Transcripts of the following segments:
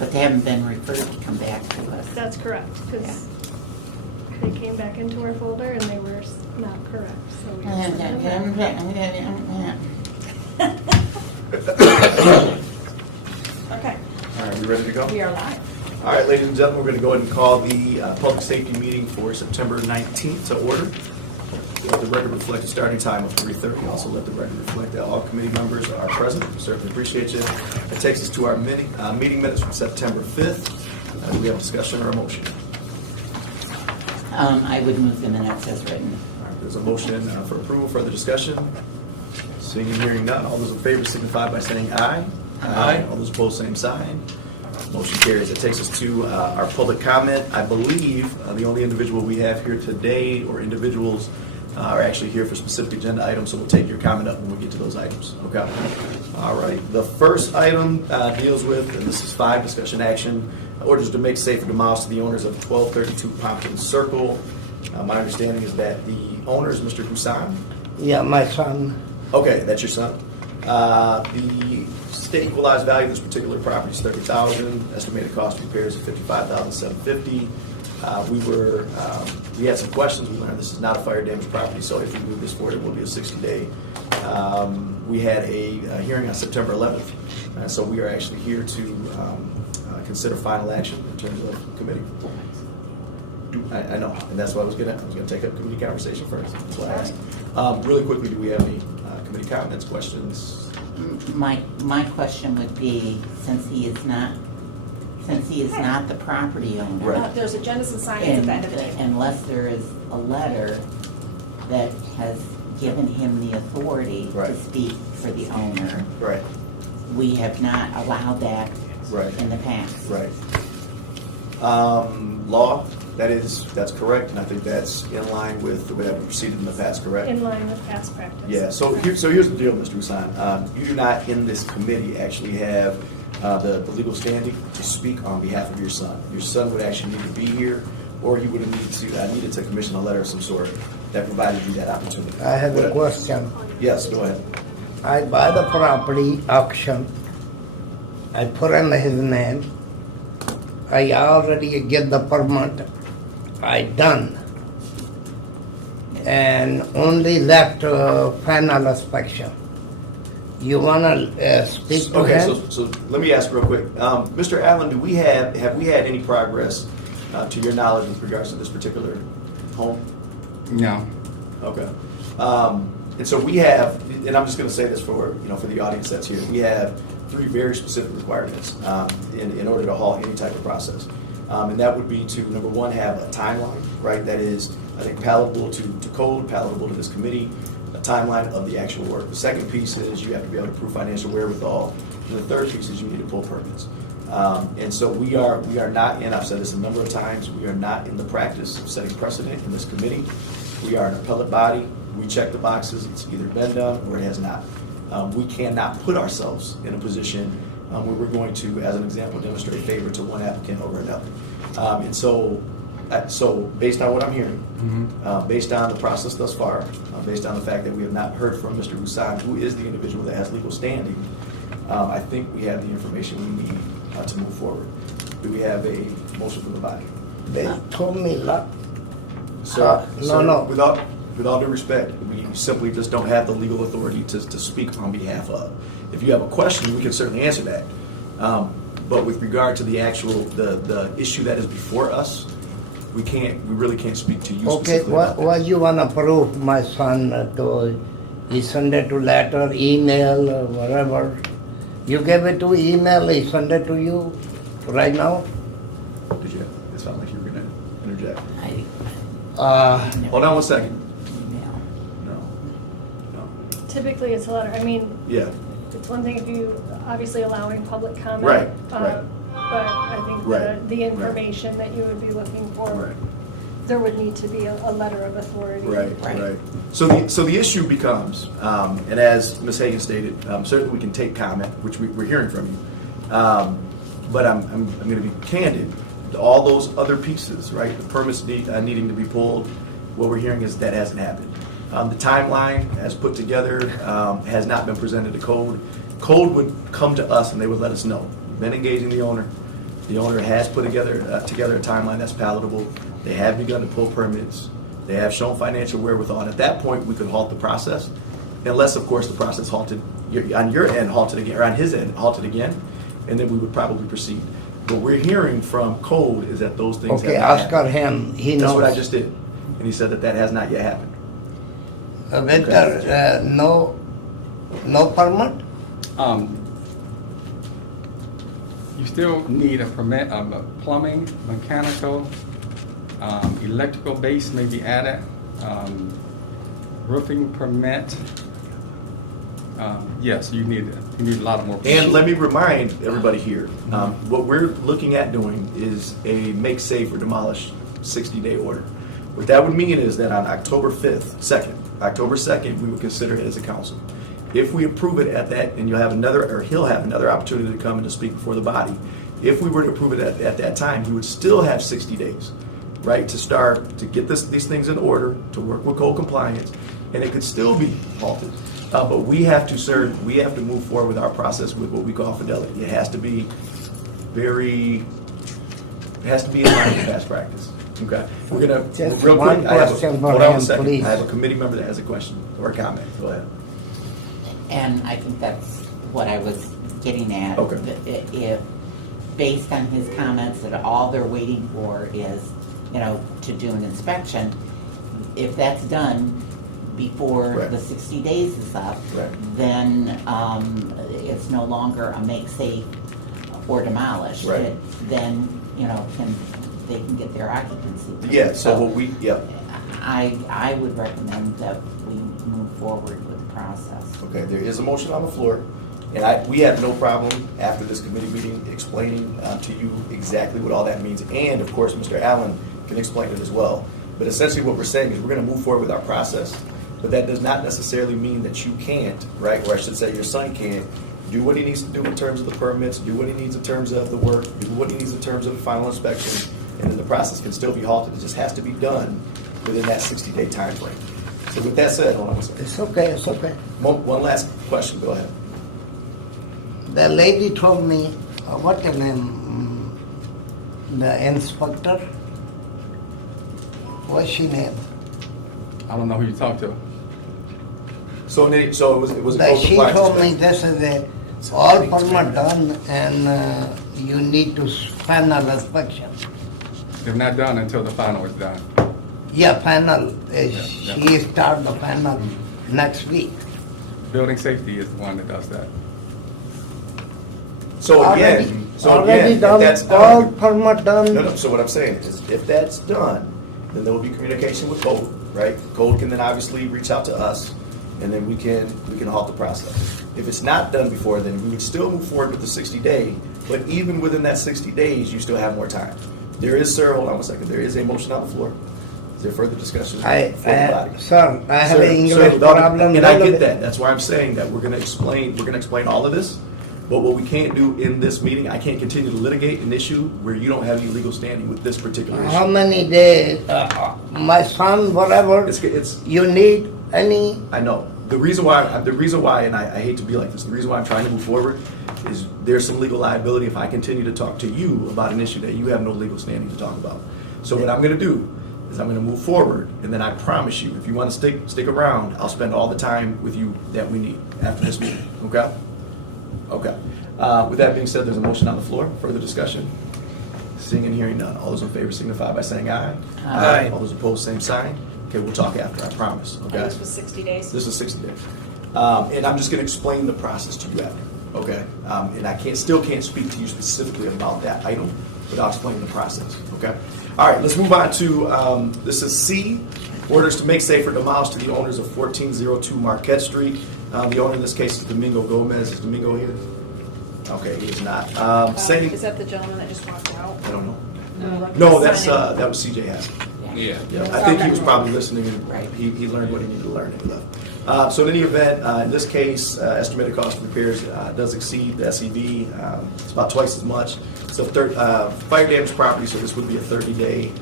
But they haven't been referred to come back to us. That's correct, because they came back into our folder and they were not correct, so we sent them back. Okay, All right, we ready to go? we are live. All right, ladies and gentlemen, we're going to go ahead and call the public safety meeting for September 19th to order. Let the record reflect a starting time of 3:30. Also let the record reflect that all committee members are present. We certainly appreciate you. It takes us to our meeting minutes from September 5th. Do we have a discussion or a motion? I would move the minutes as written. All right, there's a motion for approval. Further discussion? Seeing and hearing none. All those in favor signify by saying aye. Aye. All those opposed, same sign. Motion carries. It takes us to our public comment. I believe the only individual we have here today, or individuals, are actually here for specific agenda items, so we'll take your comment up when we get to those items. Okay? All right. The first item deals with, and this is 5, discussion action, orders to make safer demolished to the owners of 1232 Pompton Circle. My understanding is that the owner is Mr. Husan. Yeah, my son. Okay, that's your son. The state equalized value of this particular property is $30,000. Estimated cost of repairs is $55,750. We had some questions. We learned this is not a fire damaged property, so if we move this forward, it will be a 60-day. We had a hearing on September 11th, so we are actually here to consider final action in terms of committee. I know, and that's why I was gonna take up committee conversation first. That's why I asked. Really quickly, do we have any committee comments, questions? My question would be, since he is not the property owner. Right. There's agendas and signings at the end of the day. Unless there is a letter that has given him the authority to Right. speak for the owner, Right. we have not allowed that Right. in the past. Right. Law, that's correct, and I think that's in line with the way that we proceeded in the past, correct? In line with past practice. Yeah, so here's the deal, Mr. Husan. You do not, in this committee, actually have the legal standing to speak on behalf of your son. Your son would actually need to be here, or he would have needed to commission a letter of some sort that provided you that opportunity. I have a question. Yes, go ahead. I buy the property auction. I put in his name. I already get the permit. I done. And only left final inspection. You wanna speak to Okay, him? so let me ask real quick. Mr. Allen, have we had any progress to your knowledge with regards to this particular home? No. Okay. And so we have, and I'm just going to say this for the audience that's here, we have 3 very specific requirements in order to halt any type of process. And that would be to, number 1, have a timeline, right? That is, I think, palatable to code, palatable to this committee, a timeline of the actual work. The second piece is you have to be able to prove financial wherewithal. And the third piece is you need to pull permits. And so we are not in, I've said this a number of times, we are not in the practice of setting precedent in this committee. We are an appellate body. We check the boxes. It's either been done or it has not. We cannot put ourselves in a position where we're going to, as an example, demonstrate favor to one applicant over another. And so based on what I'm hearing, based on the process thus far, based on the fact that we have not heard from Mr. Husan, who is the individual that has legal standing, I think we have the information we need to move forward. Do we have a motion from the body? They told me lot. Sir, No. With all due respect, we simply just don't have the legal authority to speak on behalf of. If you have a question, we can certainly answer that. But with regard to the actual the issue that is before us, we really can't speak to you Okay, specifically about that. what you wanna prove my son to? He send it to letter, email, or whatever. You gave it to email, he send it to you right now? Did you? It sounded like you were going to interject. Hold on one second. No. Typically, it's a letter. I mean, Yeah. it's one thing if you, obviously allowing public comment. Right. But I think Right. the information that you would be looking for, Right. there would need to be a letter of authority. Right. Right. So the issue becomes, and as Ms. Hagan stated, certainly we can take comment, which we're hearing from you. But I'm going to be candid. All those other pieces, right? The permits needing to be pulled. What we're hearing is that hasn't happened. The timeline, as put together, has not been presented to code. Code would come to us and they would let us know. We've been engaging the owner. The owner has put together a timeline that's palatable. They have begun to pull permits. They have shown financial wherewithal. And at that point, we could halt the process, unless, of course, the process halted, on your end halted again, or on his end halted again, and then we would probably proceed. What we're hearing from code is that those things Okay, have not ask happened. him, he knows. That's what I just did. And he said that that has not yet happened. Victor, no permit? You still need a permit of plumbing, mechanical, electrical base may be added, roofing permit. Yes, you need a lot of more. And let me remind everybody here, what we're looking at doing is a make safe or demolish 60-day order. What that would mean is that on October 2nd, we would consider it as a council. If we approve it at that, and he'll have another opportunity to come and to speak before the body. If we were to approve it at that time, he would still have 60 days, right, to start, to get these things in order, to work with code compliance, and it could still be halted. But we have to move forward with our process with what we call fidelity. It has to be in line with past practice. Okay, we're gonna Just real one quick. I have question for hold on him, a second. please. I have a committee member that has a question or a comment. Go ahead. And I think that's what I was getting at. Okay. If, based on his comments, that all they're waiting for is, to do an inspection, if that's done before Right. the 60 days is up, Right. then it's no longer a make safe or demolish. Right. Then, they can get their occupancy. permit. Yeah. So I would recommend that we move forward with the process. Okay, there is a motion on the floor, and we have no problem after this committee meeting explaining to you exactly what all that means. And of course, Mr. Allen can explain it as well. But essentially what we're saying is we're gonna move forward with our process, but that does not necessarily mean that you can't, right? Or I should say your son can't do what he needs to do in terms of the permits, do what he needs in terms of the work, do what he needs in terms of the final inspection, and then the process can still be halted. It just has to be done within that 60-day time frame. So with that said, hold on one second. It's okay. One last question, go ahead. The lady told me, what her name, the inspector? What's she name? I don't know who you talk to. So it was a That code she compliance told me inspection. this is all permit done and you need to final inspection. They're not done until the final is done. Yeah, final, Yeah. she start the final next week. Building safety is the one that does that. So Already again, if done, that's all done. permit done. No, so what I'm saying is, if that's done, then there will be communication with code, right? Code can then obviously reach out to us, and then we can halt the process. If it's not done before, then we would still move forward with the 60-day, but even within that 60 days, you still have more time. There is, sir, hold on one second, there is a motion on the floor. Is there further discussion for the body? Sir, I have Sir, an sir, English without- problem. And I little get bit. that, that's why I'm saying that we're gonna explain all of this, but what we can't do in this meeting, I can't continue to litigate an issue where you don't have any legal standing with this particular How issue. many days, my son, whatever, It's, you need any, I know. The reason why, and I hate to be like this, the reason why I'm trying to move forward is there's some legal liability if I continue to talk to you about an issue that you have no legal standing to talk about. So what I'm gonna do is I'm gonna move forward, and then I promise you, if you wanna stick around, I'll spend all the time with you that we need after this meeting, okay? Okay. With that being said, there's a motion on the floor. Further discussion? Seeing and hearing none. All those in favor signify by saying aye. Aye. All those opposed, same sign. Okay, we'll talk after, I promise, okay? And this was 60 days. This is 60 days. And I'm just gonna explain the process to you after, okay? And I still can't speak to you specifically about that item, but I'll explain the process, okay? All right, let's move on to, this is C, orders to make safe or demolish to the owners of 1402 Marquette Street. The owner in this case is Domingo Gomez. Is Domingo here? Okay, he is not. Same, Is that the gentleman that just walked out? I don't know. No, No, that was CJ Haskell. Yeah. Yeah, I think he was Okay. probably listening and Right. he learned what he needed to learn and he left. So in any event, in this case, estimated cost of repairs does exceed the SEV. It's about twice as much. So fire damage property, so this would be a 30-day.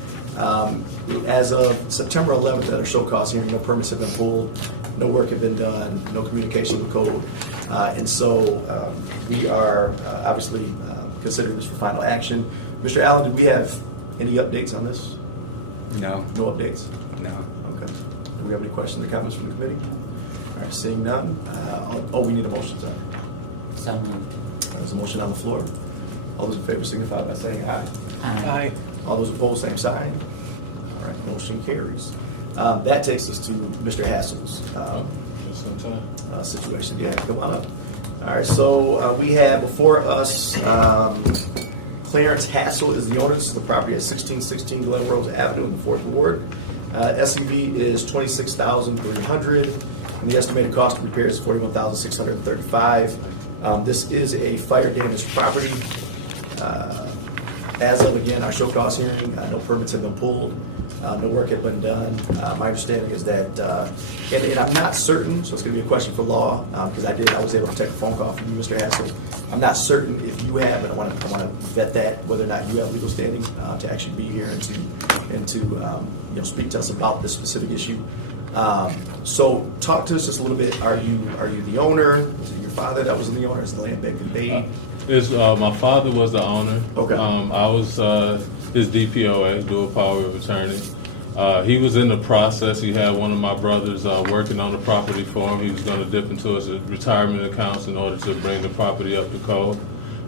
As of September 11th at our show cause hearing, no permits have been pulled, no work had been done, no communication with code. And so we are obviously considering this for final action. Mr. Allen, do we have any updates on this? No, No updates? no. Okay. Do we have any questions or comments from the committee? All right, seeing none. We need a motion, sorry. So moved. There's a motion on the floor. All those in favor signify by saying aye. Aye. All those opposed, same sign. All right, motion carries. That takes us to Mr. Hassel's situation. Yeah, come on up. All right, so we have before us Clarence Hassel is the owner. This is the property at 1616 Glen Rose Avenue in the 4th Ward. SUV is $26,300, and the estimated cost of repair is $41,635. This is a fire damaged property. As of, again, our show cause hearing, no permits have been pulled, no work had been done. My understanding is that, and I'm not certain, so it's going to be a question for law, because I was able to take a phone call from you, Mr. Hassel. I'm not certain if you have, and I want to vet that, whether or not you have legal standing to actually be here and to speak to us about this specific issue. So talk to us just a little bit. Are you the owner? Was it your father that was the owner? Is the land been conveyed? My father was the owner. Okay. I was his DPOA, dual power of attorney. He was in the process. He had one of my brothers working on the property for him. He was going to dip into his retirement accounts in order to bring the property up to code.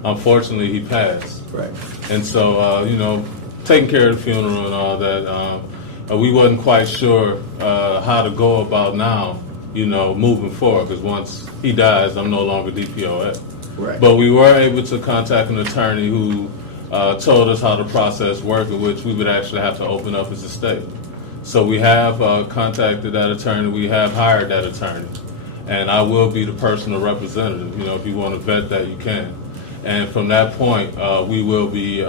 Unfortunately, he passed. Right. And so, taking care of the funeral and all that, we wasn't quite sure how to go about now, moving forward, because once he dies, I'm no longer DPOA. Right. But we were able to contact an attorney who told us how the process worked, in which we would actually have to open up his estate. So we have contacted that attorney. We have hired that attorney. And I will be the personal representative. If you want to vet that, you can. And from that point, we will be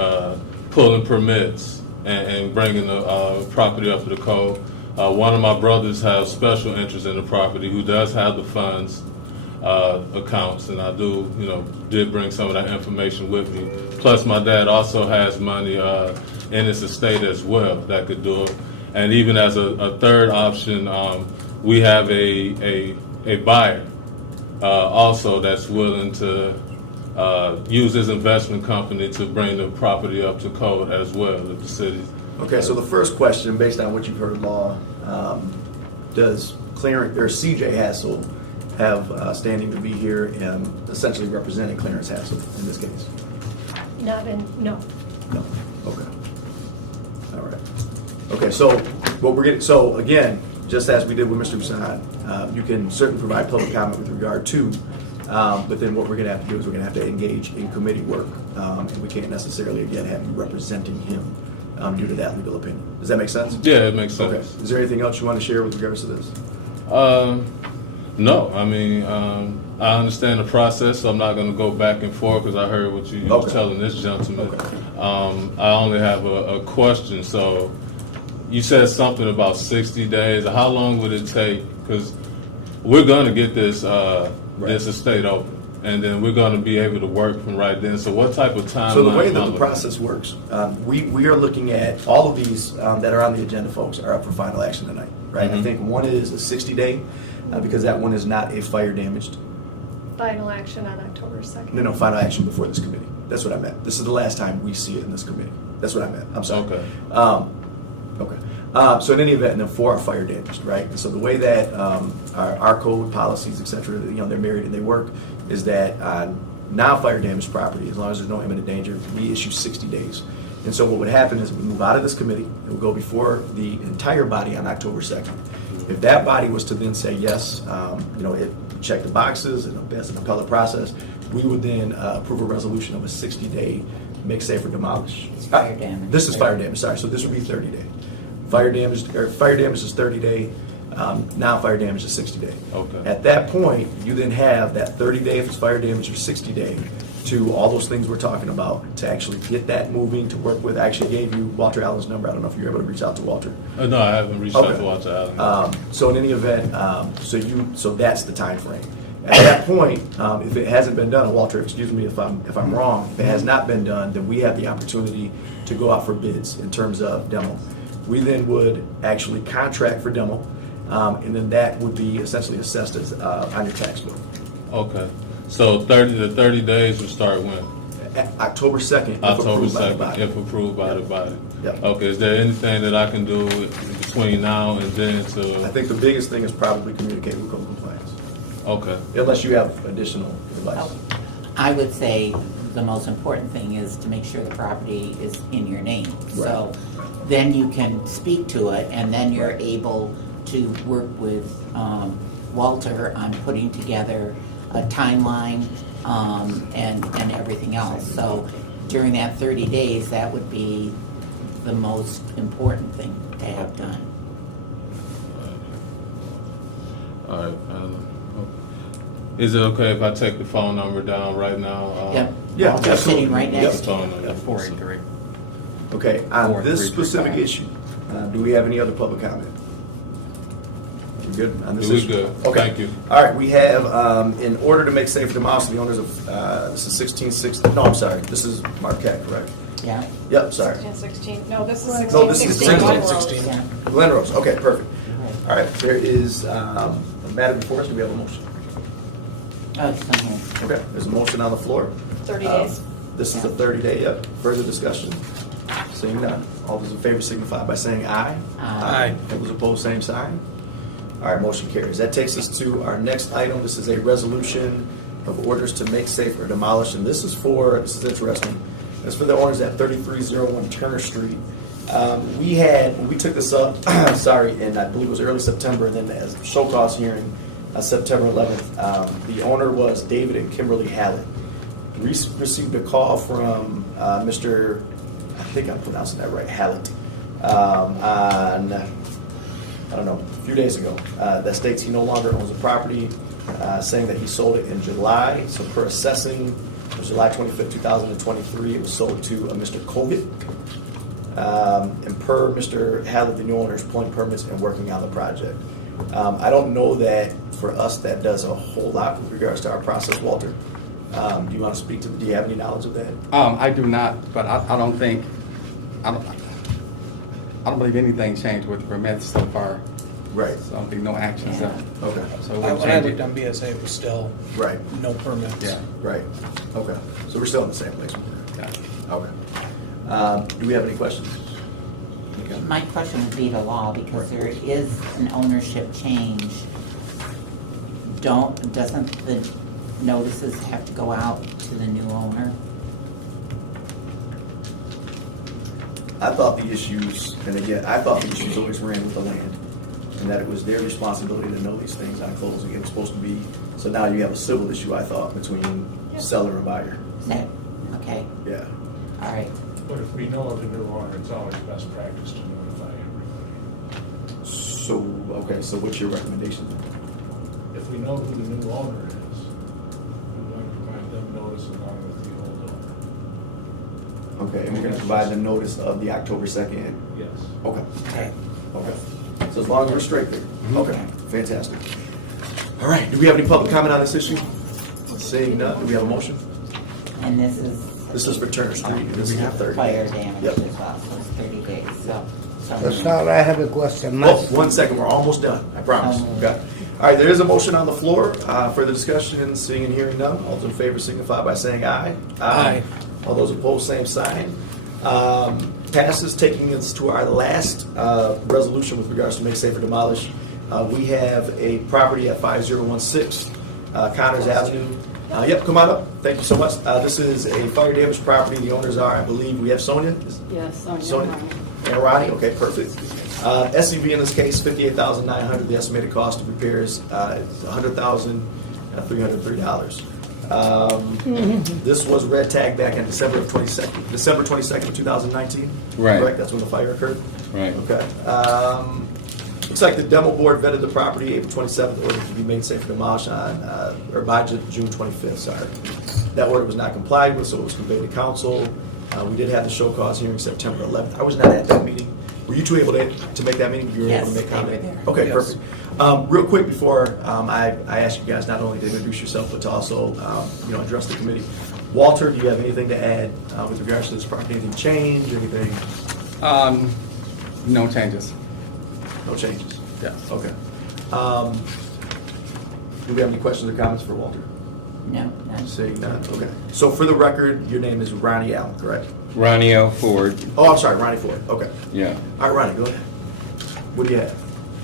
pulling permits and bringing the property up to the code. One of my brothers has special interest in the property, who does have the funds accounts, and I did bring some of that information with me. Plus, my dad also has money in his estate as well that could do it. And even as a third option, we have a buyer also that's willing to use his investment company to bring the property up to code as well at the city. Okay, so the first question, based on what you've heard of law, does Clarence or CJ Hassel have standing to be here and essentially representing Clarence Hassel in this case? No. No. Okay. All right. Okay, so what we're getting, so again, just as we did with Mr. Busan, you can certainly provide public comment with regard to, but then what we're going to have to do is we're going to have to engage in committee work, and we can't necessarily again have you representing him due to that legal opinion. Does that make sense? Yeah, it makes Okay. sense. Is there anything else you want to share with regards to this? No, I mean, I understand the process, so I'm not going to go back and forth because I heard what you were telling this gentleman. Okay. I only have a question. So you said something about 60 days. How long would it take? Because we're going to get this this estate open, and then we're going to be able to work from right then. So what type of timeline? So the way that the process works, we are looking at all of these that are on the agenda, folks, are up for final action tonight, right? I think one is a 60-day, because that one is not a fire damaged. Final action on October 2nd. No, final action before this committee. That's what I meant. This is the last time we see it in this committee. That's what I meant. I'm sorry. Okay. Okay. So in any event, and then 4 are fire damaged, right? And so the way that our code policies, et cetera, they're married and they work, is that on non-fire damaged property, as long as there's no imminent danger, we issue 60 days. And so what would happen is we move out of this committee, it will go before the entire body on October 2nd. If that body was to then say yes, it checked the boxes and as an appellate process, we would then approve a resolution of a 60-day make safe or demolish. It's fire damage. This is fire damage, sorry. So this would be 30-day. Fire damage is 30-day. Non-fire damage is 60-day. Okay. At that point, you then have that 30-day if it's fire damage or 60-day to all those things we're talking about to actually get that moving, to work with. I actually gave you Walter Allen's number. I don't know if you're able to reach out to Walter. No, I haven't reached out to Walter Allen. So in any event, so that's the time frame. At that point, if it hasn't been done, Walter, excuse me if I'm wrong, if it has not been done, then we have the opportunity to go out for bids in terms of demo. We then would actually contract for demo, and then that would be essentially assessed as on your tax bill. Okay. So 30 days would start when? October 2nd. if October approved by the 2nd, body. if approved by the body. Yep. Okay, is there anything that I can do between now and then I to, think the biggest thing is probably communicate with code compliance, okay, unless you have additional advice. I would say the most important thing is to make sure the property is in your name. So then you can speak to it, and then you're able to work with Walter on putting together a timeline and everything else. So during that 30 days, that would be the most important thing to have done. all right. Is it okay if I take the phone number down right now? Yep. Yeah, Walter's absolutely. sitting right Yep. next to Phone you. number. 483. Okay, on this 4335. specific issue, do we have any other public comment? We good on this We issue? good. Okay. Thank you. All right, we have, in order to make safer demolition, the owners of, this is 1660, no, I'm sorry, this is Marquette, correct? Yeah, Yep, sorry. 16, no, this is No, 16. this is 16. yeah. Glen Rose, okay, perfect. Right. All right, there is a matter before us, do we have a motion? Oh, it's on here. Okay, there's a motion on the floor. 30 Uh, days. This is a 30-day, yep. Further discussion? Seeing none. All those in favor signify by saying aye. Aye. All those opposed, same sign. All right, motion carries. That takes us to our next item. This is a resolution of orders to make safe or demolish, and this is this is interesting. It's for the owners at 3301 Turner Street. When we took this up, sorry, and I believe it was early September, and then as a show cause hearing, September 11th, the owner was David and Kimberly Hallett. We received a call from Mr., I think I'm pronouncing that right, Hallett, on, I don't know, a few days ago, that states he no longer owns the property, saying that he sold it in July. So per assessing, it was July 25th, 2023, it was sold to a Mr. Colgate. And per Mr. Hallett, the new owner is pulling permits and working on the project. I don't know that for us that does a whole lot with regards to our process, Walter. Do you want to speak to, do you have any knowledge of that? I do not, but I don't think, I don't believe anything changed with the permits so far. Right. So I don't think no actions. Yeah. Okay. So When we'll I change looked it. on BSA, it was still Right, no permits. Yeah. right. Okay. So we're still in the same place. Yeah. Okay. Do we have any questions? Okay. My question would be to law, because there is an ownership change. Doesn't the notices have to go out to the new owner? I thought the issues, and again, I thought the issues always ran with the land, and that it was their responsibility to know these things on closing. It was supposed to be, so now you have a civil issue, I thought, between seller and buyer. Is that, okay, Yeah. all right. But if we know of the new owner, it's always best practice to notify everybody. So, okay, so what's your recommendation? If we know who the new owner is, we want to provide them notice along with the old owner. Okay, and we're gonna provide the notice of the October 2nd. Yes. Okay. Okay. Okay. So as long as we're straight there. Okay, fantastic. All right, do we have any public comment on this issue? Seeing none, do we have a motion? And this is for Turner Street, and this is the 30. fire damage Yep. as well, so it's 30 days, so. Sir, I have a question. Oh, 1 second, we're almost done, I promise. Okay. All right, there is a motion on the floor. Further discussion, seeing and hearing none. All those in favor signify by saying aye. Aye. All those opposed, same sign. Passes, taking us to our last resolution with regards to make safe or demolish. We have a property at 5016 Connors Avenue. Yep, come on up. Thank you so much. This is a fire damage property. The owners are, I believe, we have Sonia? Yes, Sonia. Sonia? And Ronnie? Okay, perfect. SCV in this case, $58,900. The estimated cost of repairs is $100,303. This was red tagged back on December 22nd of 2019? Right. Correct, that's when the fire occurred? Right. Okay. Looks like the demo board vetted the property April 27th, order to be made safe for demolish or by June 25th, sorry. That order was not complied with, so it was conveyed to council. We did have the show cause hearing September 11th. I was not at that meeting. Were you two able to make that meeting? You were able to Yes, make they were comment? there. Okay, Yes. perfect. Real quick before I ask you guys not only to introduce yourself, but to also address the committee. Walter, do you have anything to add with regards to this property? Anything change? Anything? No changes. No changes? Yeah. Okay. Do we have any questions or comments for Walter? No, none. Seeing none, okay. So for the record, your name is Ronnie Allen, correct? Ronnie L. Ford, Oh, I'm sorry, Ronnie Ford, okay. yeah. All right, Ronnie, go ahead. What do you have?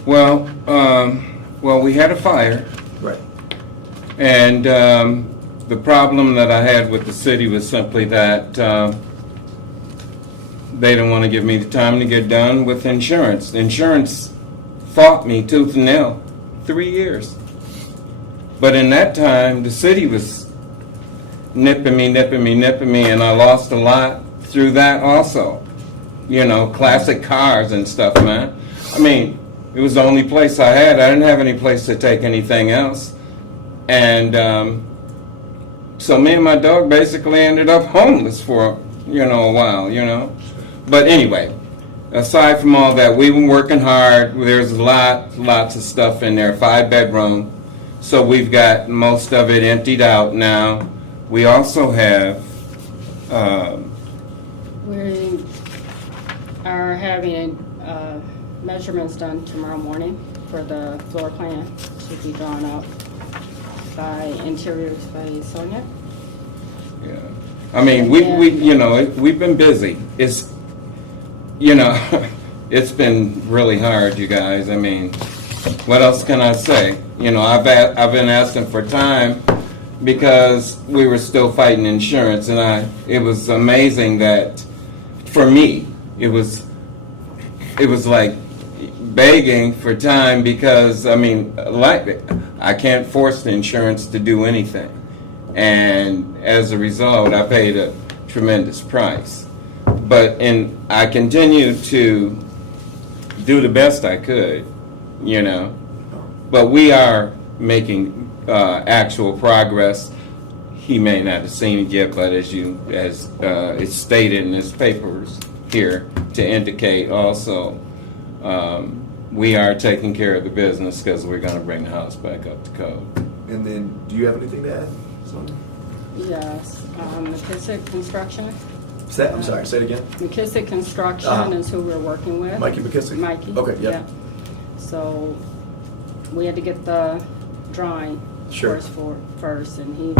Well, we had a fire, Right, and the problem that I had with the city was simply that they didn't want to give me the time to get done with insurance. Insurance fought me tooth and nail, 3 years. But in that time, the city was nipping me, and I lost a lot through that also. You know, classic cars and stuff, man. I mean, it was the only place I had. I didn't have any place to take anything else. And so me and my dog basically ended up homeless for, a while. But anyway, aside from all that, we were working hard. There's lots of stuff in there, 5-bedroom. So we've got most of it emptied out now. We also have, We are having measurements done tomorrow morning for the floor plan to be drawn up by Interiors by Sonia. yeah. I mean, we've been busy. It's, it's been really hard, you guys. I mean, what else can I say? I've been asking for time because we were still fighting insurance, and it was amazing that for me it was like begging for time because I can't force the insurance to do anything, and as a result I paid a tremendous price. But I continued to do the best I could, but we are making actual progress. He may not have seen it yet, but as it's stated in his papers here to indicate also, we are taking care of the business because we're going to bring the house back up to code. and then, do you have anything to add, Sonia? Yes, McKissick Construction. I'm sorry, say it again. McKissick Construction Uh-huh. is who we're working with. Mikey McKissick? Mikey. Okay, yeah. So we had to get the drawing Sure. first, and he's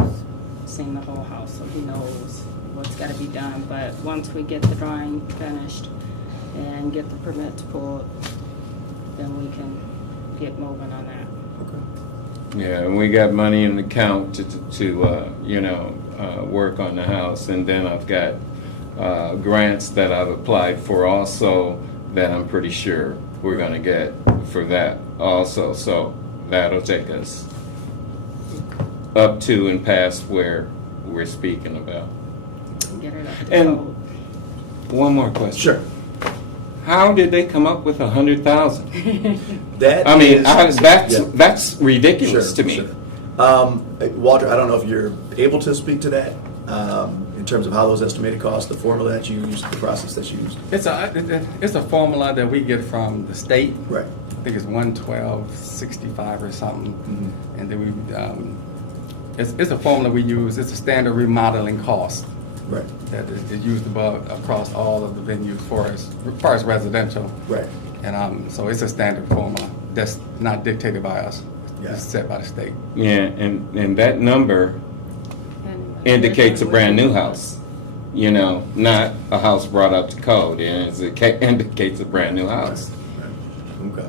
seen the whole house, so he knows what's got to be done. But once we get the drawing finished and get the permits pulled, then we can get moving on that. Okay. Yeah, and we got money in the account to work on the house, and then I've got grants that I've applied for also that I'm pretty sure we're going to get for that also. So that'll take us up to and past where we're speaking about. Get it up to And code. one more question. Sure. How did they come up with 100,000? That I mean, is- yeah. that's ridiculous to me. Sure. Walter, I don't know if you're able to speak to that in terms of how those estimated costs, the formula that you used, the process that you used. It's a formula that we get from the state. Right. I think it's 112.65 or something. Mhm. And then it's a formula we use. It's a standard remodeling cost Right. that is used across all of the venues for as residential. Right. And so it's a standard formula that's not dictated by us. Yeah. It's set by the state. Yeah, and that number And- indicates a brand new house, not a house brought up to code, and it indicates a brand new house. Right. Okay.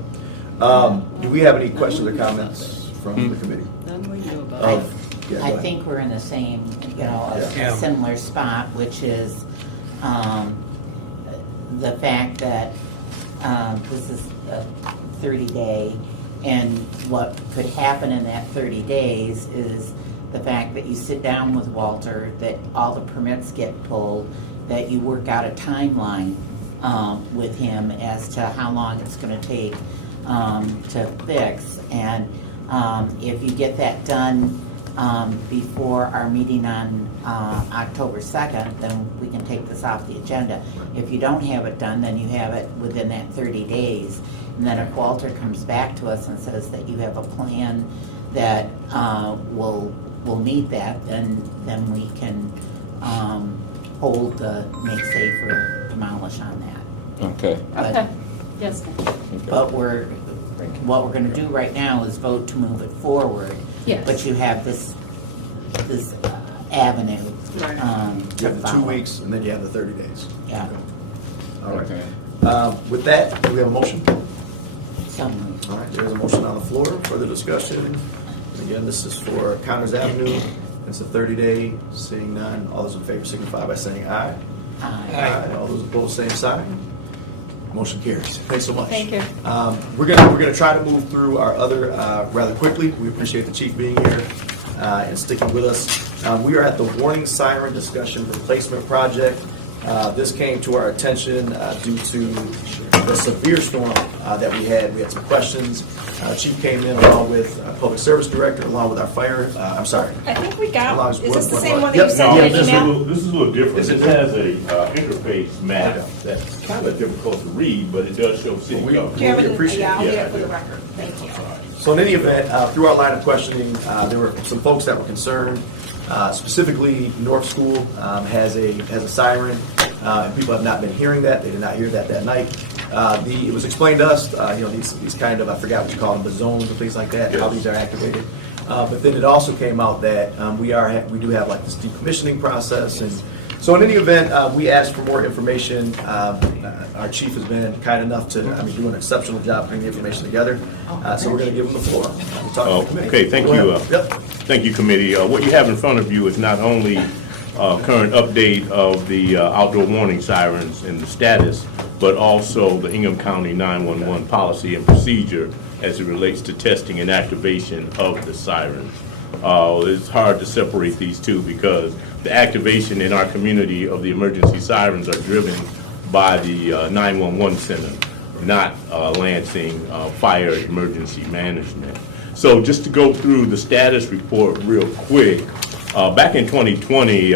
Do we have any questions or comments from the committee? Then we knew about I, it. Yeah, go I ahead. think we're in the same, Yeah. a similar spot, which is the fact that this is a 30-day, and what could happen in that 30 days is the fact that you sit down with Walter, that all the permits get pulled, that you work out a timeline with him as to how long it's going to take to fix. And if you get that done before our meeting on October 2nd, then we can take this off the agenda. If you don't have it done, then you have it within that 30 days. And then if Walter comes back to us and says that you have a plan that will meet that, then we can hold the make safe or demolish on that. Okay. But- Okay, yes, ma'am. But what we're gonna do right now is vote to move it forward. Yes. But you have this this avenue. Right. To You have the 2 follow. weeks, and then you have the 30 days. Yeah. All right. Okay. With that, do we have a motion? So moved. All right, there's a motion on the floor. Further discussion? Again, this is for Connors Avenue. It's a 30-day. Seeing none, all those in favor signify by saying aye. Aye. All those opposed, same sign. Motion carries. Thanks so much. Thank you. We're gonna try to move through our other rather quickly. We appreciate the chief being here and sticking with us. We are at the warning siren discussion replacement project. This came to our attention due to the severe storm that we had. We had some questions. Chief came in along with Public Service Director, along with our fire. I'm sorry. I think we Allow got, us- is this the what- same one that Yep. you sent No, in this an email? this is a little different. Is it It has a interface map that's kind of difficult to read, but it does show city We- government. Do you have We it? appreciate Yeah, I'll it. get Yeah, it for I the do. record. Thank you. So in any event, through our line of questioning, there were some folks that were concerned. Specifically, North School has a siren, and people have not been hearing that. They did not hear that night. It was explained to us, these kind of, I forgot what you call them, the zones and things like that, how Yes. these are activated. But then it also came out that we do have like this decommissioning process, and so in any event, we asked for more information. Our chief has been kind enough to, do an exceptional job putting the information together. So we're going to give him the floor. to talk to the committee. Okay, thank Go you. ahead. Yep. Thank you, committee. What you have in front of you is not only current update of the outdoor warning sirens and the status, but also the Ingham County 911 policy and procedure as it relates to testing and activation of the sirens. It's hard to separate these two because the activation in our community of the emergency sirens are driven by the 911 center, not Lansing Fire Emergency Management. So just to go through the status report real quick, back in 2020,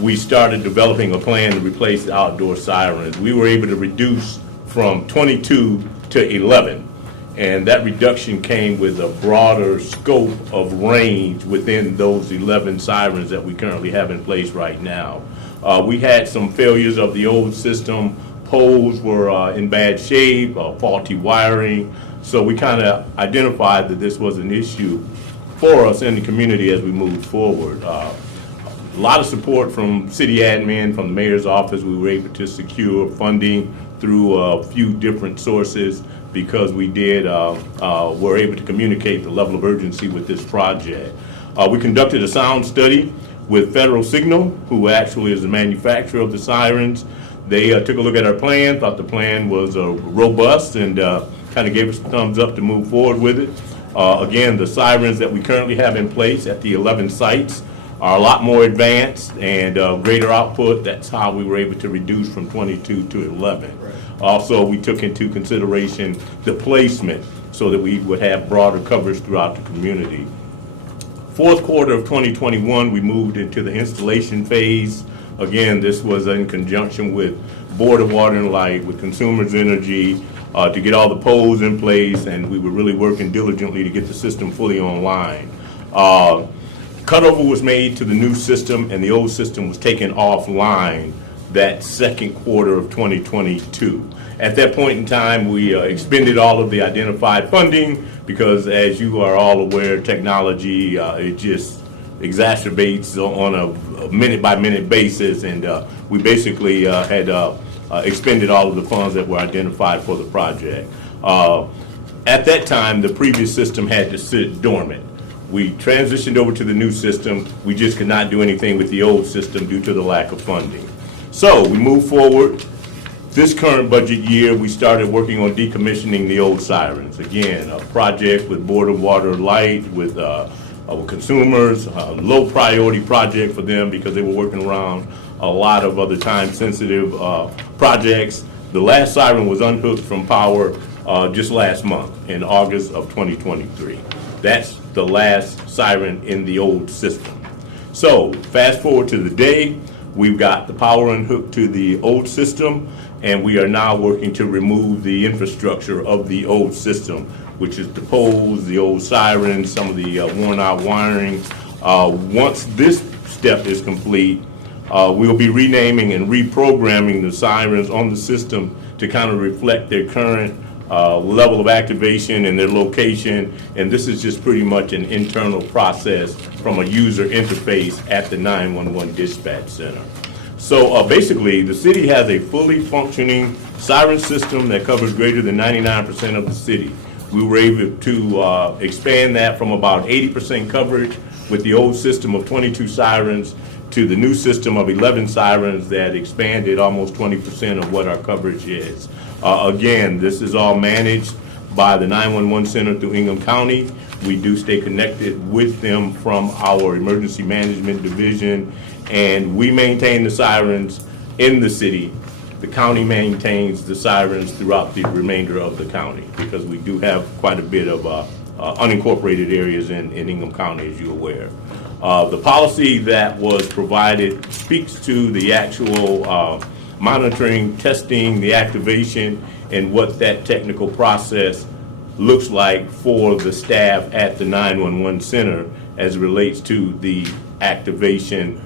we started developing a plan to replace the outdoor sirens. We were able to reduce from 22 to 11. And that reduction came with a broader scope of range within those 11 sirens that we currently have in place right now. We had some failures of the old system. Poles were in bad shape, faulty wiring. So we kind of identified that this was an issue for us in the community as we moved forward. A lot of support from city admin, from the mayor's office. We were able to secure funding through a few different sources because we were able to communicate the level of urgency with this project. We conducted a sound study with Federal Signal, who actually is the manufacturer of the sirens. They took a look at our plan, thought the plan was robust, and kind of gave us a thumbs up to move forward with it. Again, the sirens that we currently have in place at the 11 sites are a lot more advanced and greater output. That's how we were able to reduce from 22 to 11. Right. Also, we took into consideration the placement so that we would have broader coverage throughout the community. Fourth quarter of 2021, we moved into the installation phase. Again, this was in conjunction with Board of Water and Light, with Consumers Energy, to get all the poles in place, and we were really working diligently to get the system fully online. Cutover was made to the new system, and the old system was taken offline that second quarter of 2022. At that point in time, we expended all of the identified funding because, as you are all aware, technology, it just exacerbates on a minute-by-minute basis, and we basically had expended all of the funds that were identified for the project. At that time, the previous system had to sit dormant. We transitioned over to the new system. We just could not do anything with the old system due to the lack of funding. So we moved forward. This current budget year, we started working on decommissioning the old sirens. Again, a project with Board of Water and Light, with our consumers, a low priority project for them because they were working around a lot of other time-sensitive projects. The last siren was unhooked from power just last month in August of 2023. That's the last siren in the old system. So fast forward to the day, we've got the power unhooked to the old system, and we are now working to remove the infrastructure of the old system, which is the poles, the old sirens, some of the worn out wiring. Once this step is complete, we'll be renaming and reprogramming the sirens on the system to kind of reflect their current level of activation and their location, and this is just pretty much an internal process from a user interface at the 911 dispatch center. So basically, the city has a fully functioning siren system that covers greater than 99% of the city. We were able to expand that from about 80% coverage with the old system of 22 sirens to the new system of 11 sirens that expanded almost 20% of what our coverage is. Again, this is all managed by the 911 Center through Ingham County. We do stay connected with them from our emergency management division, and we maintain the sirens in the city. The county maintains the sirens throughout the remainder of the county because we do have quite a bit of unincorporated areas in Ingham County, as you're aware. The policy that was provided speaks to the actual monitoring, testing, the activation, and what that technical process looks like for the staff at the 911 center as it relates to the activation,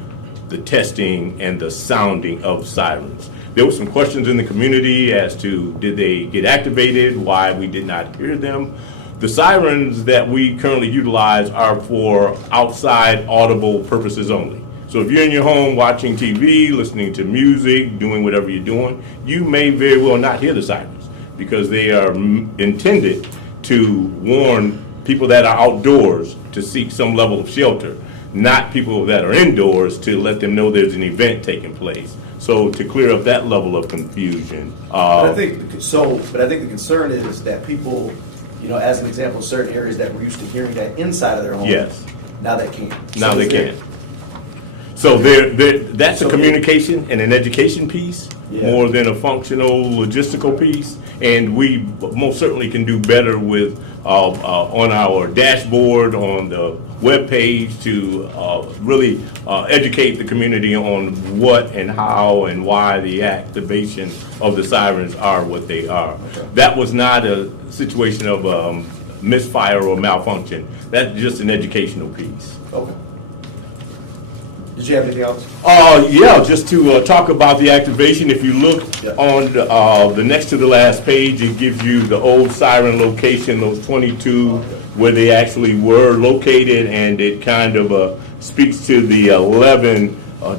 the testing, and the sounding of sirens. There were some questions in the community as to did they get activated, why we did not hear them. The sirens that we currently utilize are for outside audible purposes only. So if you're in your home watching TV, listening to music, doing whatever you're doing, you may very well not hear the sirens because they are intended to warn people that are outdoors to seek some level of shelter, not people that are indoors to let them know there's an event taking place. So to clear up that level of confusion. But I think the concern is that people, as an example, certain areas that were used to hearing that inside of their home. Yes. Now they can't. Now they can. So that's a communication and an education piece more than a functional logistical piece. And we most certainly can do better with on our dashboard, on the web page to really educate the community on what and how and why the activation of the sirens are what they are. Okay. That was not a situation of misfire or malfunction. That's just an educational piece. Okay. Did you have anything else? Yeah, just to talk about the activation. If you look on the next to the last page, it gives you the old siren location, those 22 where they actually were located, and it kind of speaks to the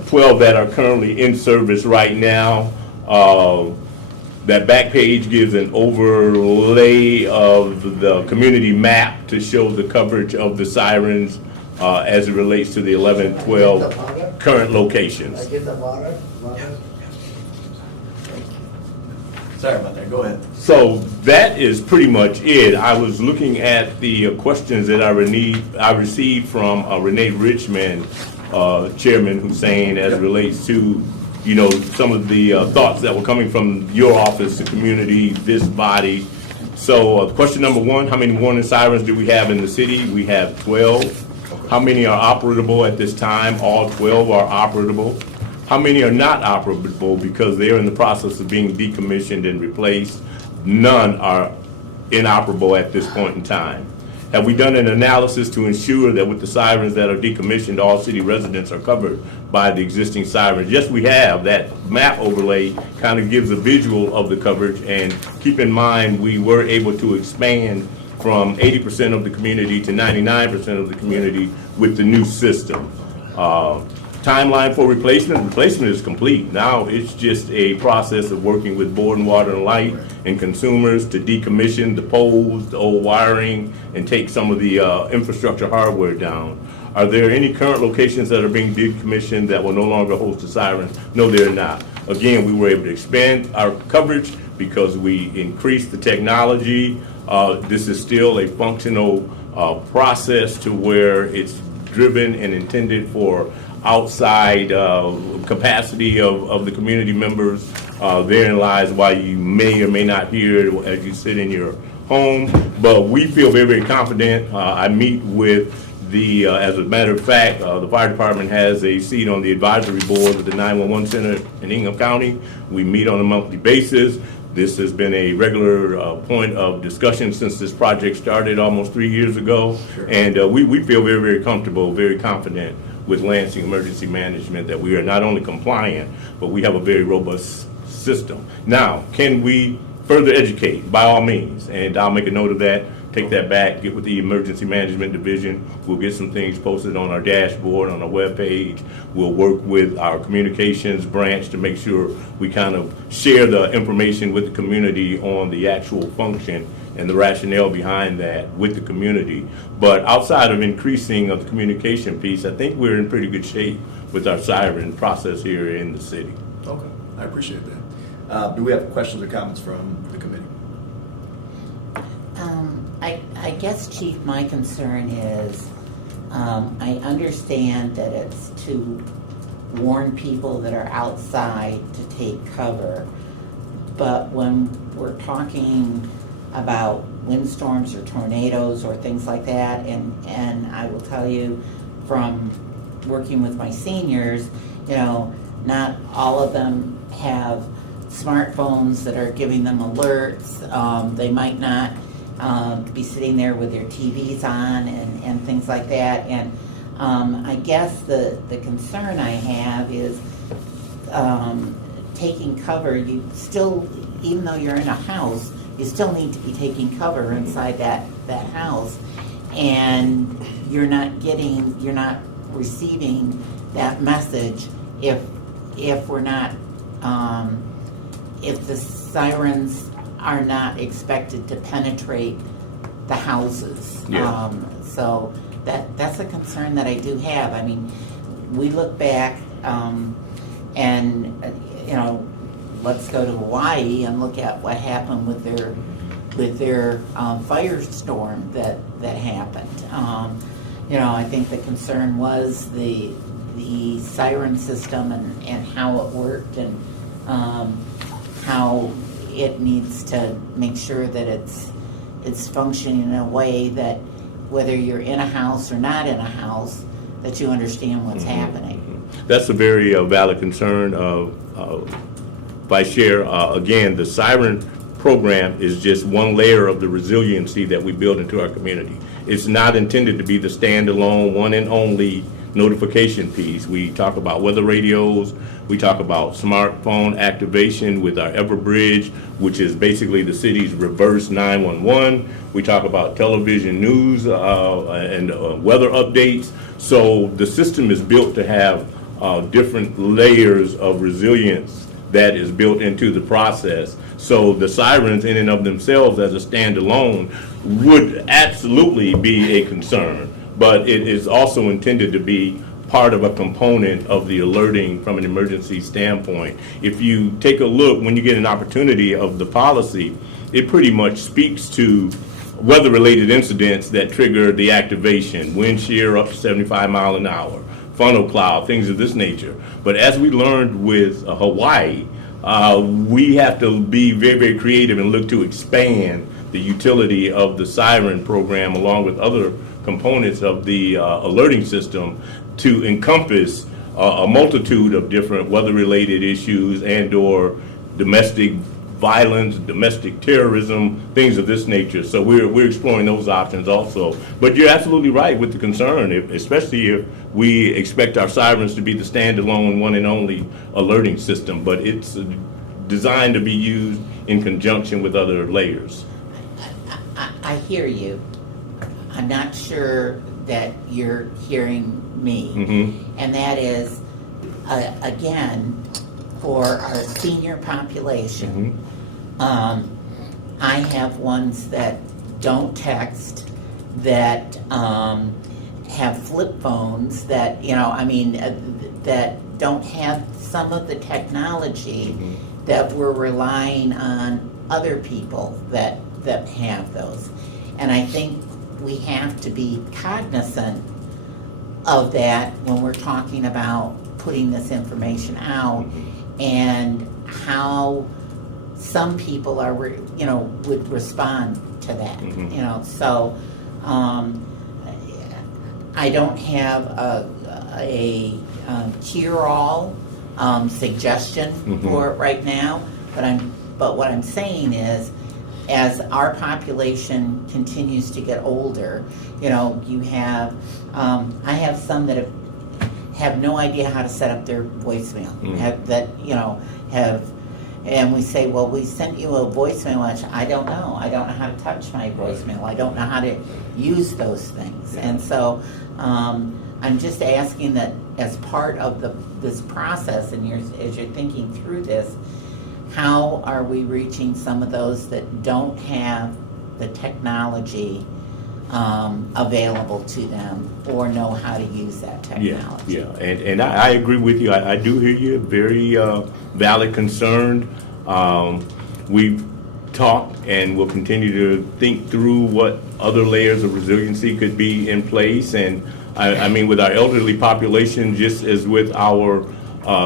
12 that are currently in service right now. That back page gives an overlay of the community map to show the coverage of the sirens as it relates to the 11, 12 current locations. Sorry about that. Go ahead. So that is pretty much it. I was looking at the questions that I received from Renee Richmond, Chairman Hussein, as it relates to some of the thoughts that were coming from your office, the community, this body. So question number one, how many warning sirens do we have in the city? We have 12. How many are operable at this time? All 12 are operable. How many are not operable because they're in the process of being decommissioned and replaced? None are inoperable at this point in time. Have we done an analysis to ensure that with the sirens that are decommissioned, all city residents are covered by the existing sirens? Yes, we have. That map overlay kind of gives a visual of the coverage, and keep in mind we were able to expand from 80% of the community to 99% of the community with the new system. Timeline for replacement. Replacement is complete. Now it's just a process of working with Board and Water and Light and consumers to decommission the poles, the old wiring, and take some of the infrastructure hardware down. Are there any current locations that are being decommissioned that will no longer host a siren? No, they're not. Again, we were able to expand our coverage because we increased the technology. This is still a functional process to where it's driven and intended for outside capacity of the community members. Therein lies why you may or may not hear it as you sit in your home. But we feel very, very confident. I meet with as a matter of fact, the fire department has a seat on the advisory board of the 911 Center in Ingham County. We meet on a monthly basis. This has been a regular point of discussion since this project started almost 3 years ago. Sure. And we feel very, very comfortable, very confident with Lansing Emergency Management that we are not only compliant, but we have a very robust system. Now, can we further educate, by all means, and I'll make a note of that. Take that back, get with the Emergency Management Division. We'll get some things posted on our dashboard, on our webpage. We'll work with our communications branch to make sure we kind of share the information with the community on the actual function and the rationale behind that with the community. But outside of increasing of the communication piece, I think we're in pretty good shape with our siren process here in the city. Okay, I appreciate that. Do we have questions or comments from the committee? I guess, Chief, my concern is, I understand that it's to warn people that are outside to take cover, but when we're talking about windstorms or tornadoes or things like that, and I will tell you from working with my seniors, not all of them have smartphones that are giving them alerts. They might not be sitting there with their TVs on and things like that. And I guess the concern I have is taking cover. You still, even though you're in a house, you still need to be taking cover inside that house, and you're not receiving that message if we're not if the sirens are not expected to penetrate the houses. Yeah. So that's a concern that I do have. I mean, we look back and let's go to Hawaii and look at what happened with their firestorm that happened. I think the concern was the siren system and how it worked, and how it needs to make sure that it's functioning in a way that whether you're in a house or not in a house, that you understand what's happening. That's a very valid concern, Vice Chair. Again, the siren program is just one layer of the resiliency that we build into our community. It's not intended to be the standalone, one and only notification piece. We talk about weather radios, we talk about smartphone activation with our Everbridge, which is basically the city's reverse 911. We talk about television news and weather updates. So the system is built to have different layers of resilience that is built into the process. So the sirens in and of themselves as a standalone would absolutely be a concern, but it is also intended to be part of a component of the alerting from an emergency standpoint. If you take a look, when you get an opportunity of the policy, it pretty much speaks to weather-related incidents that trigger the activation, wind shear up to 75 miles an hour, funnel cloud, things of this nature. But as we learned with Hawaii, we have to be very, very creative and look to expand the utility of the siren program along with other components of the alerting system to encompass a multitude of different weather-related issues and or domestic violence, domestic terrorism, things of this nature. So we're exploring those options also. But you're absolutely right with the concern, especially if we expect our sirens to be the standalone one and only alerting system. But it's designed to be used in conjunction with other layers. I hear you. I'm not sure that you're hearing me. And that is, again, for our senior population, I have ones that don't text, that have flip phones, that, that don't have some of the technology that we're relying on other people that have those. And I think we have to be cognizant of that when we're talking about putting this information out, and how some people are, would respond to that. So I don't have a cure-all suggestion for it right now, but what I'm saying is, as our population continues to get older, you have, I have some that have no idea how to set up their voicemail, have and we say, well, we sent you a voicemail message. I don't know. I don't know how to touch my voicemail. I don't know how to use those things. And so I'm just asking that as part of this process, and as you're thinking through this, how are we reaching some of those that don't have the technology available to them or know how to use that technology? Yeah, and I agree with you. I do hear you. Very valid concern. We've talked and will continue to think through what other layers of resiliency could be in place. And I mean, with our elderly population, just as with our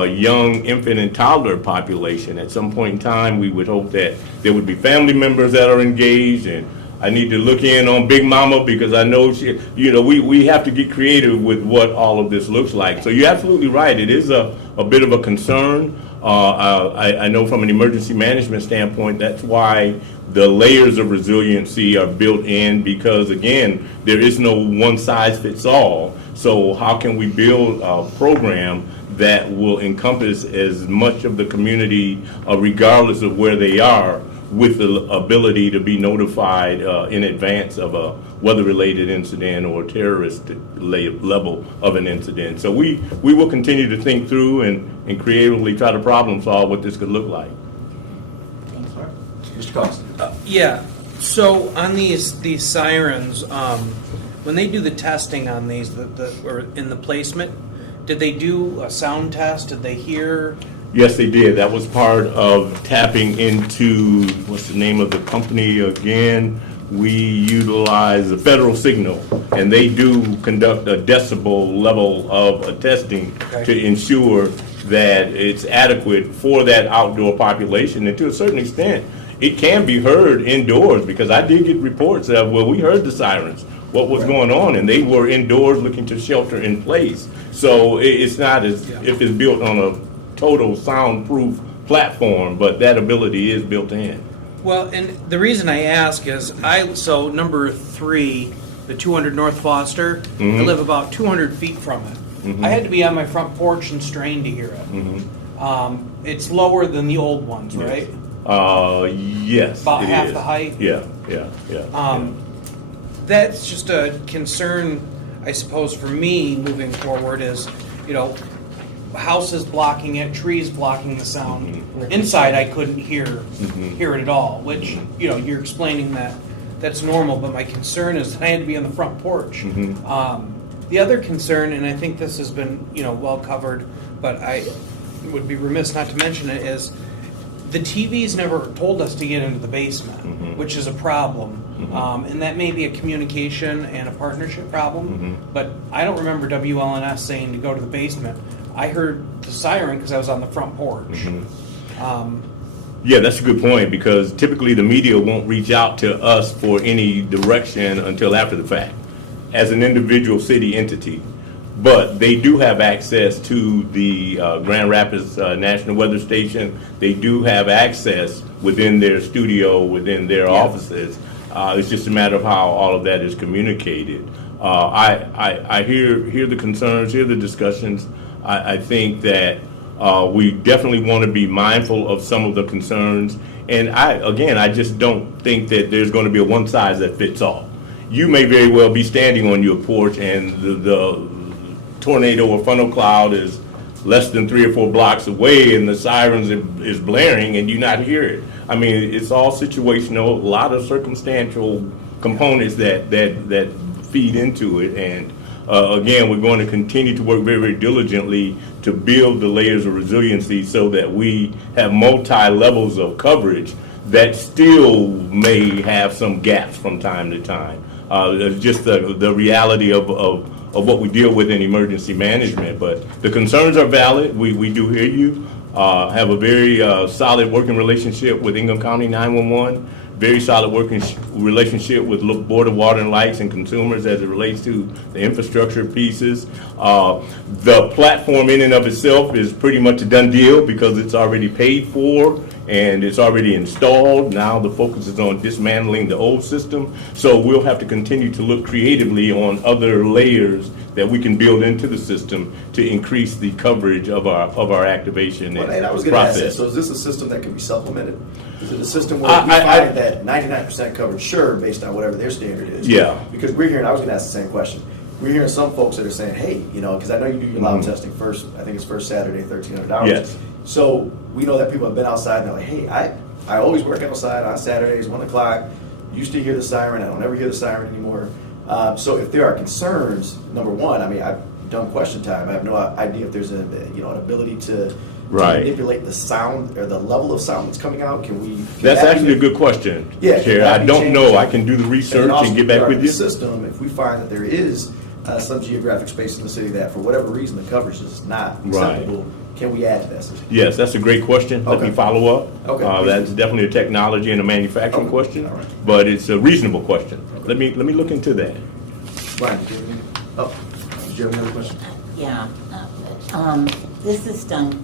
young infant and toddler population, at some point in time, we would hope that there would be family members that are engaged. And I need to look in on Big Mama because I know she, we have to get creative with what all of this looks like. So you're absolutely right. It is a bit of a concern. I know from an emergency management standpoint, that's why the layers of resiliency are built in, because again, there is no one size fits all. So how can we build a program that will encompass as much of the community, regardless of where they are, with the ability to be notified in advance of a weather-related incident or terrorist level of an incident. So we will continue to think through and creatively try to problem solve what this could look like. Mr. Cost. Yeah, so on these sirens, when they do the testing on these, or in the placement, did they do a sound test? Did they hear? Yes, they did. That was part of tapping into, what's the name of the company again? We utilize the Federal Signal, and they do conduct a decibel level of testing to ensure that it's adequate for that outdoor population. And to a certain extent, it can be heard indoors, because I did get reports of, well, we heard the sirens, what was going on, and they were indoors looking to shelter in place. So it's not as if it's built on a total soundproof platform, but that ability is built in. Well, and the reason I ask is, so number 3, the 200 North Foster, I live about 200 feet from it. I had to be on my front porch and strain to hear it. It's lower than the old ones, right? Yes. About it half is. the height? Yeah. That's just a concern, I suppose, for me moving forward is, houses blocking it, trees blocking the sound. Inside, I couldn't hear it at all, which, you're explaining that's normal, but my concern is that I had to be on the front porch. The other concern, and I think this has been, well covered, but I would be remiss not to mention it, is the TVs never told us to get into the basement, which is a problem. And that may be a communication and a partnership problem, but I don't remember WLNS saying to go to the basement. I heard the siren because I was on the front porch. Yeah, that's a good point, because typically the media won't reach out to us for any direction until after the fact, as an individual city entity. But they do have access to the Grand Rapids National Weather Station. They do have access within their studio, within their offices. It's just a matter of how all of that is communicated. I hear the concerns, hear the discussions. I think that we definitely want to be mindful of some of the concerns. And I just don't think that there's going to be a one size that fits all. You may very well be standing on your porch and the tornado or funnel cloud is less than 3 or 4 blocks away and the sirens is blaring and you not hear it. I mean, it's all situational, a lot of circumstantial components that feed into it. And again, we're going to continue to work very, very diligently to build the layers of resiliency so that we have multi-levels of coverage that still may have some gaps from time to time. Just the reality of what we deal with in emergency management. But the concerns are valid. We do hear you. Have a very solid working relationship with Ingham County 911. Very solid working relationship with Board of Water and Lights and consumers as it relates to the infrastructure pieces. The platform in and of itself is pretty much a done deal because it's already paid for. and it's already installed. Now the focus is on dismantling the old system. So we'll have to continue to look creatively on other layers that we can build into the system to increase the coverage of our activation Well, and I was going to ask that, process. so is this a system that can be supplemented? Is it a system where we I- find that 99% coverage, sure, based on whatever their standard is? Yeah. Because we're hearing, I was going to ask the same question. We're hearing some folks that are saying, hey, you know, because I know you do your loud testing first, I think it's first Saturday, $1,300. Yes. So we know that people have been outside and they're like, hey, I always work outside on Saturdays, 1 o'clock, used to hear the siren, I don't ever hear the siren anymore. So if there are concerns, number one, I mean, I've done question time. I have no idea if there's an ability to Right. manipulate the sound or the level of sound that's coming out. Can we? That's actually a good question, Yeah, can Chair. that I be don't changed? know. I can do the research also and get back with the you. system, if we find that there is some geographic space in the city that for whatever reason the coverage is not Right. acceptable, can we add to that system? Yes, that's a great question. Let Okay. me follow up. Okay. That's definitely a technology and a manufacturing Okay. question, All right. but it's a reasonable question. Let me look into that. Brian, did you have any? Oh, did you have another question? Yeah, this system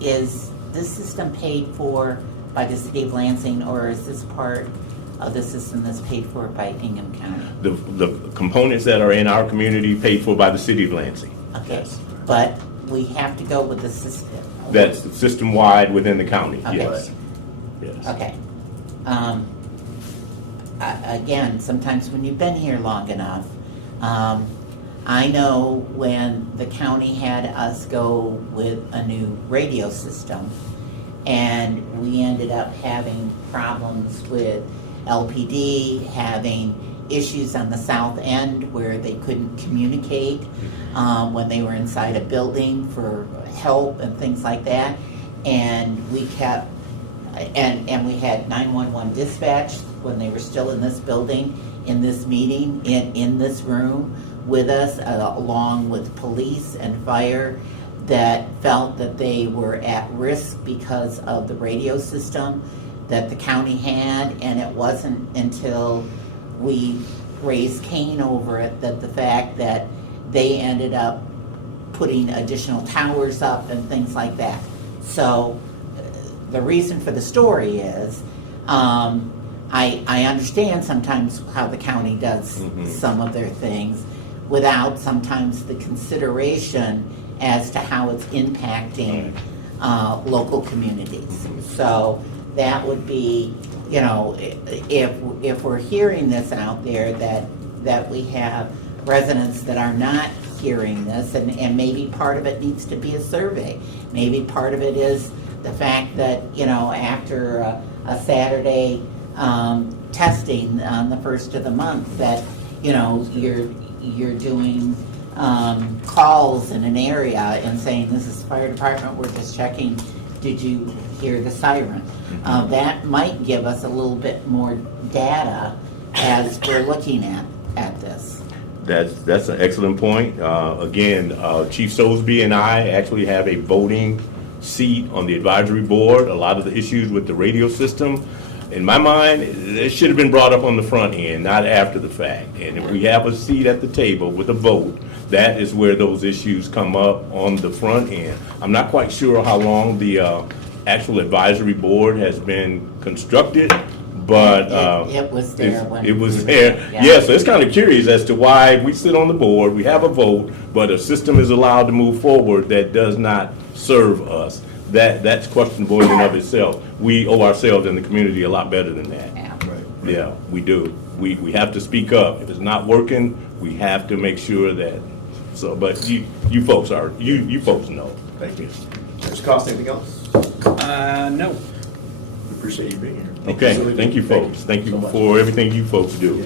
is this system paid for by the city of Lansing, or is this part of the system that's paid for by Ingham County? The components that are in our community paid for by the city of Lansing. Okay, but we have to go with the system. That's system-wide within the county, Okay. yes. Yes. Okay. Again, sometimes when you've been here long enough, I know when the county had us go with a new radio system, and we ended up having problems with LPD, having issues on the south end where they couldn't communicate when they were inside a building for help and things like that. And we kept, and we had 911 dispatch when they were still in this building, in this meeting, in this room with us, along with police and fire that felt that they were at risk because of the radio system that the county had. And it wasn't until we raised Cain over it that the fact that they ended up putting additional towers up and things like that. So the reason for the story is I understand sometimes how the county does some of their things without sometimes the consideration as to how it's impacting local communities. So that would be, you know, if we're hearing this out there, that we have residents that are not hearing this, and maybe part of it needs to be a survey. Maybe part of it is the fact that, you know, after a Saturday testing on the first of the month, that, you know, you're doing calls in an area and saying, this is the fire department, we're just checking, did you hear the siren? That might give us a little bit more data as we're looking at this. That's an excellent point. Again, Chief Sosby and I actually have a voting seat on the advisory board. A lot of the issues with the radio system, in my mind, it should have been brought up on the front end, not after the fact. And if we have a seat at the table with a vote, that is where those issues come up on the front end. I'm not quite sure how long the actual advisory board has been constructed, but It was there when. it was there. Yeah. Yeah, so it's kind of curious as to why we sit on the board, we have a vote, but a system is allowed to move forward that does not serve us. That's questionable in and of itself. We owe ourselves and the community a lot better than that. Yeah. Yeah, we do. We have to speak up. If it's not working, we have to make sure that. So, but you folks know. Thank you. Mr. Cost, anything else? No. We appreciate you being here. Okay, thank you, folks. Thank you so much. for everything you folks do.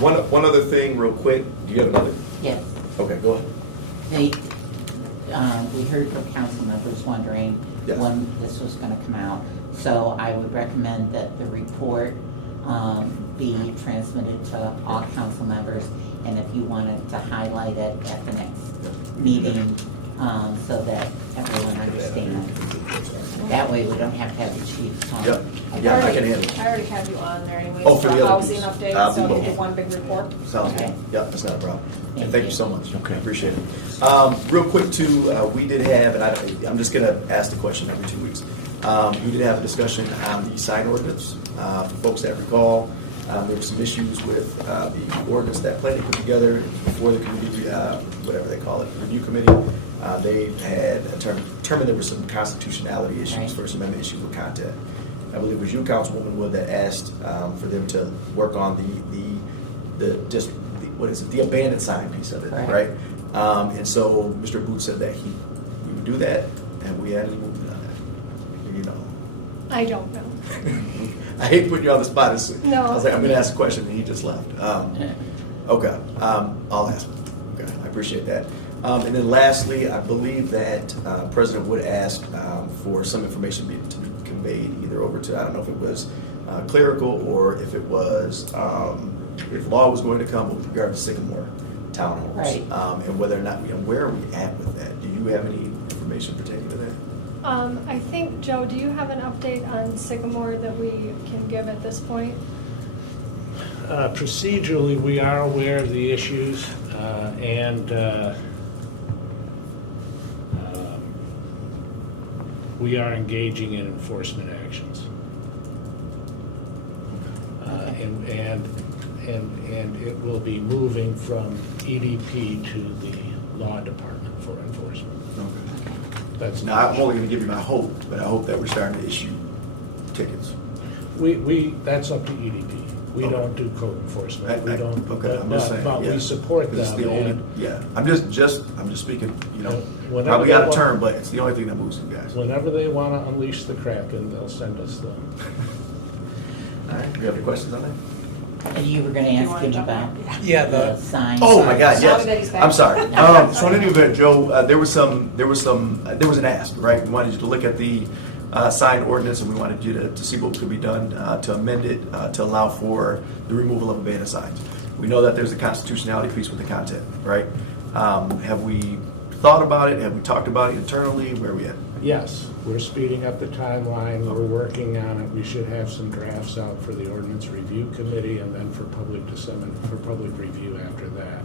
One other thing, real quick. Do you have another? Yes. Okay, go ahead. We heard from council members wondering Yes. when this was gonna come out. So I would recommend that the report be transmitted to all council members, and if you wanted to highlight it at the next meeting, so that everyone understands. That way we don't have to have the chief come. Yep. Yeah, I can handle it. I already have you on there anyways. Oh, for the other housing piece. update, I'll so do we both. get one big report. Sounds good. Okay. Yep, that's not a problem. And Thank thank you you. so much. Okay. Appreciate it. Real quick too, we did have, and I'm just gonna ask the question every 2 weeks. We did have a discussion on the sign ordinance. For folks that recall, there were some issues with the ordinance that planning put together before the committee, whatever they call it, review committee. They had determined there were some constitutionality issues, Right. First Amendment issues with content. I believe it was you, Councilwoman Wood, that asked for them to work on the abandoned sign piece of it, Right. right? And so Mr. Booth said that he would do that, and we hadn't moved on that. You know. I don't know. I hate putting you on the spot. No. I was like, I'm going to ask a question, and he just left. Okay, I'll ask. Okay, I appreciate that. And then lastly, I believe that President Wood asked for some information to be conveyed either over to, I don't know if it was clerical or if it was, if law was going to come with regard to Sycamore townhomes. Right. And whether or not, where are we at with that? Do you have any information pertaining to that? I think, Joe, do you have an update on Sycamore that we can give at this point? Procedurally, we are aware of the issues, and we are engaging in enforcement actions. And it will be moving from EDP to the law department for enforcement. Okay. That's Now, I'm only going to give you my hope, but I hope that we're starting to issue tickets. That's up to EDP. We Okay. don't do code enforcement. We don't. Okay, I'm just saying. But yeah. we support 'Cause it's them. the only, and yeah, I'm just speaking, Whenever probably they out of want- turn, but it's the only thing that moves you guys. Whenever they want to unleash the Kraken, they'll send us them. All right, you have any questions on that? And you were gonna ask him about Yeah, the sign. Oh my God, Now that he's yes. back. I'm sorry. So in any event, Joe, there was an ask, right? We wanted you to look at the sign ordinance, and we wanted you to see what could be done to amend it to allow for the removal of abandoned signs. We know that there's a constitutionality piece with the content, right? Have we thought about it? Have we talked about it internally? Where are we at? Yes, we're speeding up the timeline. We're working on it. We should have some drafts out for the ordinance review committee and then for public review after that.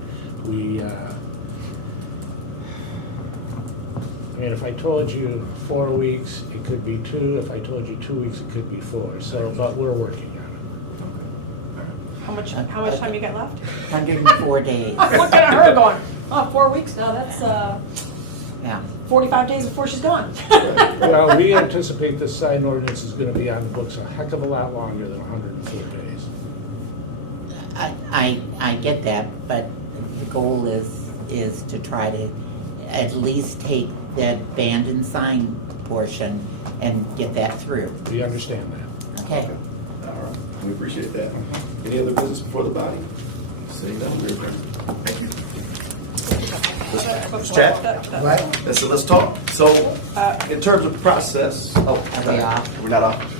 If I told you 4 weeks, it could be 2. If I told you 2 weeks, it could be 4. So, but we're working on it. How much time you got left? 104 days. I'm looking at her going, 4 weeks now, that's Yeah. 45 days before she's gone. Well, we anticipate this sign ordinance is going to be on the books a heck of a lot longer than 104 days. I get that, but the goal is to try to at least take the abandoned sign portion and get that through. We understand that. Okay. All right, we appreciate that. Any other business before the body? Seeing none, we're adjourned. Thank you. Let's chat. Right? Let's talk. So, in terms of process, Are we off? We're not off.